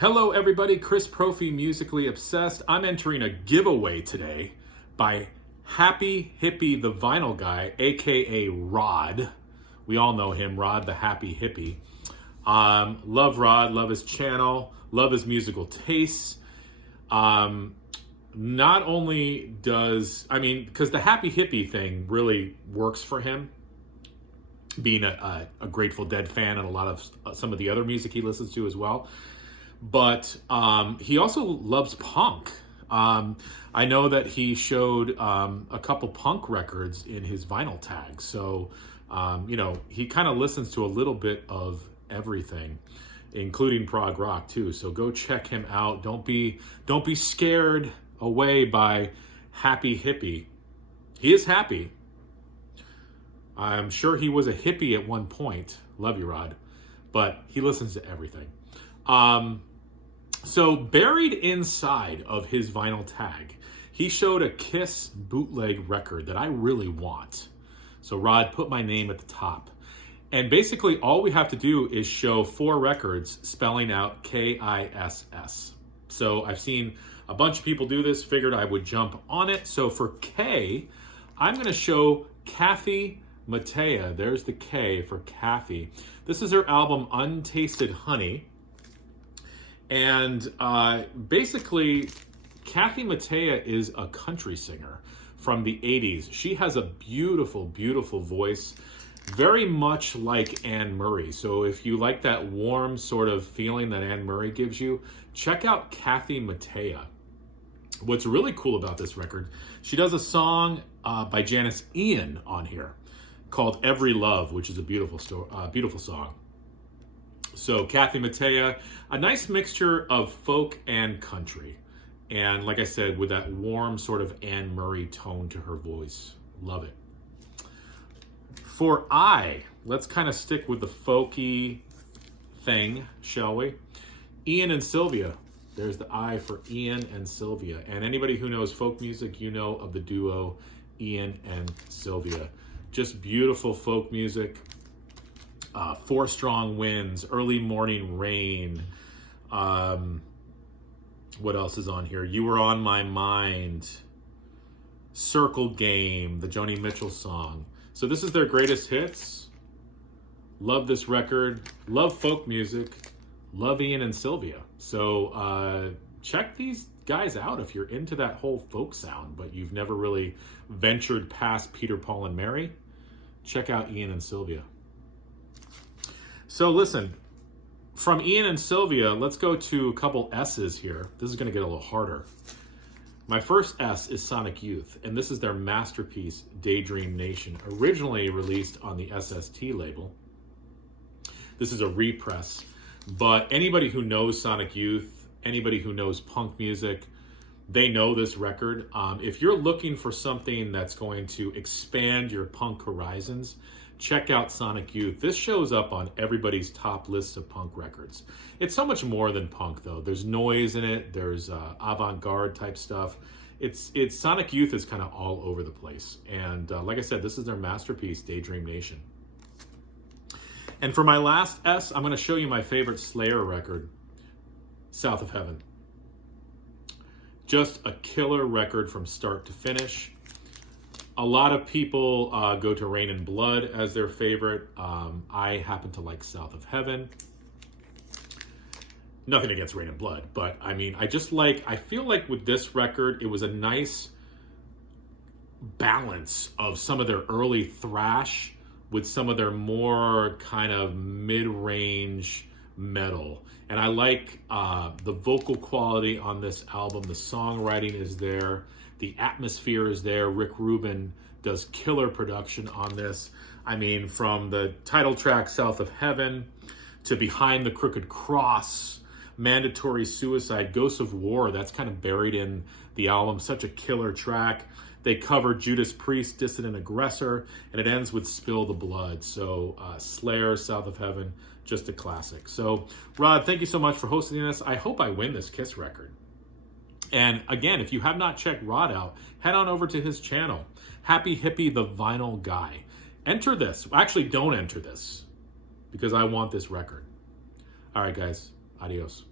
Hello everybody, Chris Profi, Musically Obsessed. I'm entering a giveaway today by Happy Hippy the Vinyl Guy, aka Rod. We all know him, Rod the Happy Hippy. Love Rod, love his channel, love his musical tastes. Not only does, because the Happy Hippy thing really works for him, being a Grateful Dead fan and a lot of some of the other music he listens to as well. But he also loves punk. I know that he showed a couple punk records in his vinyl tag. So, he kind of listens to a little bit of everything, including prog rock too. So go check him out. Don't be scared away by Happy Hippy. He is happy. I'm sure he was a hippie at one point. Love you, Rod. But he listens to everything. So buried inside of his vinyl tag, he showed a Kiss bootleg record that I really want. So Rod, put my name at the top. And basically all we have to do is show 4 records spelling out K-I-S-S. So I've seen a bunch of people do this, figured I would jump on it. So for K, I'm going to show Kathy Mattea. There's the K for Kathy. This is her album Untasted Honey. And basically, Kathy Mattea is a country singer from the 80s. She has a beautiful, beautiful voice, very much like Anne Murray. So if you like that warm sort of feeling that Anne Murray gives you, check out Kathy Mattea. What's really cool about this record, she does a song by Janis Ian on here called Every Love, which is a beautiful song. So Kathy Mattea, a nice mixture of folk and country. And like I said, with that warm sort of Anne Murray tone to her voice. Love it. For I, let's kind of stick with the folky thing, shall we? Ian and Sylvia. There's the I for Ian and Sylvia. And anybody who knows folk music, you know of the duo Ian and Sylvia. Just beautiful folk music. 4 Strong Winds, Early Morning Rain. What else is on here? You Were on My Mind. Circle Game, the Joni Mitchell song. So this is their greatest hits. Love this record. Love folk music. Love Ian and Sylvia. So check these guys out if you're into that whole folk sound, but you've never really ventured past Peter, Paul, and Mary. Check out Ian and Sylvia. So listen, from Ian and Sylvia, let's go to a couple S's here. This is going to get a little harder. My first S is Sonic Youth, and this is their masterpiece, Daydream Nation, originally released on the SST label. This is a repress, but anybody who knows Sonic Youth, anybody who knows punk music, they know this record. If you're looking for something that's going to expand your punk horizons, check out Sonic Youth. This shows up on everybody's top lists of punk records. It's so much more than punk, though. There's noise in it. There's avant-garde type stuff. It's Sonic Youth is kind of all over the place. And like I said, this is their masterpiece, Daydream Nation. And for my last S, I'm going to show you my favorite Slayer record, South of Heaven. Just a killer record from start to finish. A lot of people go to Rain and Blood as their favorite. I happen to like South of Heaven. Nothing against Rain and Blood, but I feel like with this record, it was a nice balance of some of their early thrash with some of their more kind of mid-range metal. And I like the vocal quality on this album. The songwriting is there. The atmosphere is there. Rick Rubin does killer production on this. From the title track, South of Heaven, to Behind the Crooked Cross, Mandatory Suicide, Ghosts of War, that's kind of buried in the album. Such a killer track. They cover Judas Priest, Dissident Aggressor, and it ends with Spill the Blood. So Slayer, South of Heaven, just a classic. So Rod, thank you so much for hosting this. I hope I win this Kiss record. And again, if you have not checked Rod out, head on over to his channel, Happy Hippy the Vinyl Guy. Enter this. Actually, don't enter this because I want this record. All right, guys. Adios.